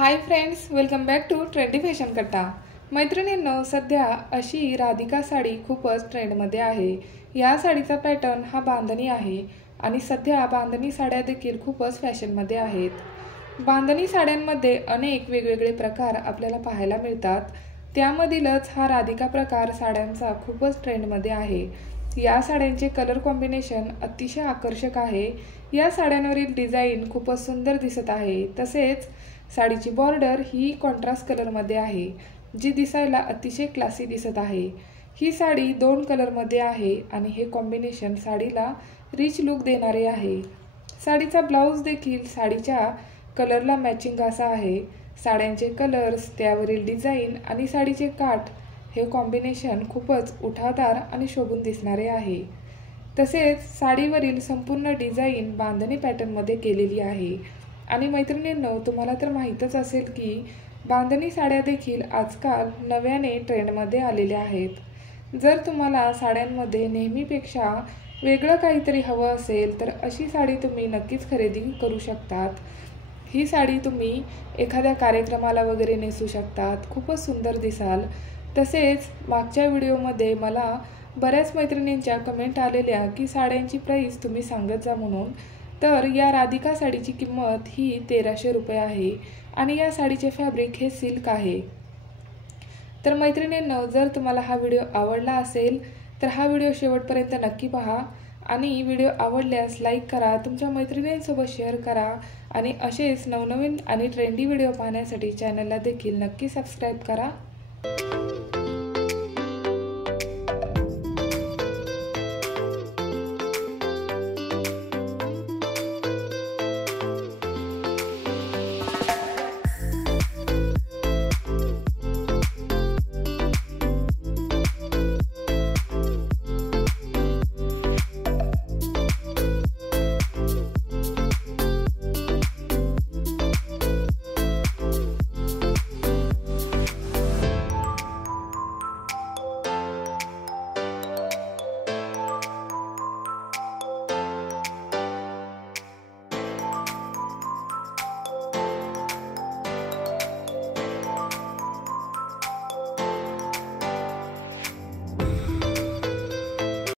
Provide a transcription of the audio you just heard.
High friends, welcome back to trendy fashion Katta. मैत्रिणींनो, सध्या अशी राधिका साडी खूपच ट्रेंडमध्ये आहे। या साडीचा पॅटर्न हा बांधणी आहे आणि सध्या बांधणी साड्या देखील खूपच फॅशनमध्ये आहेत। बांधणी साड्यांमध्ये अनेक वेगवेगळे प्रकार आपल्याला पाहायला मिळतात। त्यामधीलच हा राधिका प्रकार साड्यांचा खूपच ट्रेंडमध्ये आहे। या साड्यांचे कलर कॉम्बिनेशन अतिशय आकर्षक आहे। या साड्यांवरील डिझाइन खूपच सुंदर दिसत आहे। तसेच साडीची बॉर्डर ही कॉन्ट्रास्ट कलरमध्ये आहे, जी दिसायला अतिशय क्लासी दिसत आहे। ही साडी दोन कलरमध्ये आहे आणि हे कॉम्बिनेशन साडीला रिच लुक देणारे आहे। साडीचा ब्लाउज देखील साडीच्या कलरला मॅचिंग असा आहे। साड्यांचे कलर्स, त्यावरील डिझाइन आणि साडीचे काठ हे कॉम्बिनेशन खूपच उठावदार आणि शोभून दिसणारे आहे। तसेच साडीवरील संपूर्ण डिझाइन बांधणी पॅटर्नमध्ये केलेली आहे। आणि मैत्रिणींनो, तुम्हाला तर माहीतच असेल की बांधणी साड्या देखील आजकाल नव्याने ट्रेंडमध्ये आलेल्या आहेत। जर तुम्हाला साड्यांमध्ये नेहमीपेक्षा वेगळं काहीतरी हवं असेल तर अशी साडी तुम्ही नक्कीच खरेदी करू शकतात। ही साडी तुम्ही एखाद्या कार्यक्रमाला वगैरे नेसू शकतात, खूपच सुंदर दिसाल। तसेच मागच्या व्हिडिओमध्ये मला बऱ्याच मैत्रिणींच्या कमेंट आलेल्या की साड्यांची प्राईस तुम्ही सांगत जा म्हणून। तर या राधिका साडीची किंमत ही 1300 रुपये आहे आणि या साडीचे फॅब्रिक हे सिल्क आहे। तर मैत्रिणींनो, जर तुम्हाला हा व्हिडिओ आवडला असेल तर हा व्हिडिओ शेवटपर्यंत नक्की पहा आणि व्हिडिओ आवडल्यास लाईक करा, तुमच्या मैत्रिणींसोबत शेअर करा आणि असेच नवनवीन आणि ट्रेंडी व्हिडिओ पाहण्यासाठी चॅनलला देखील नक्की सबस्क्राईब करा।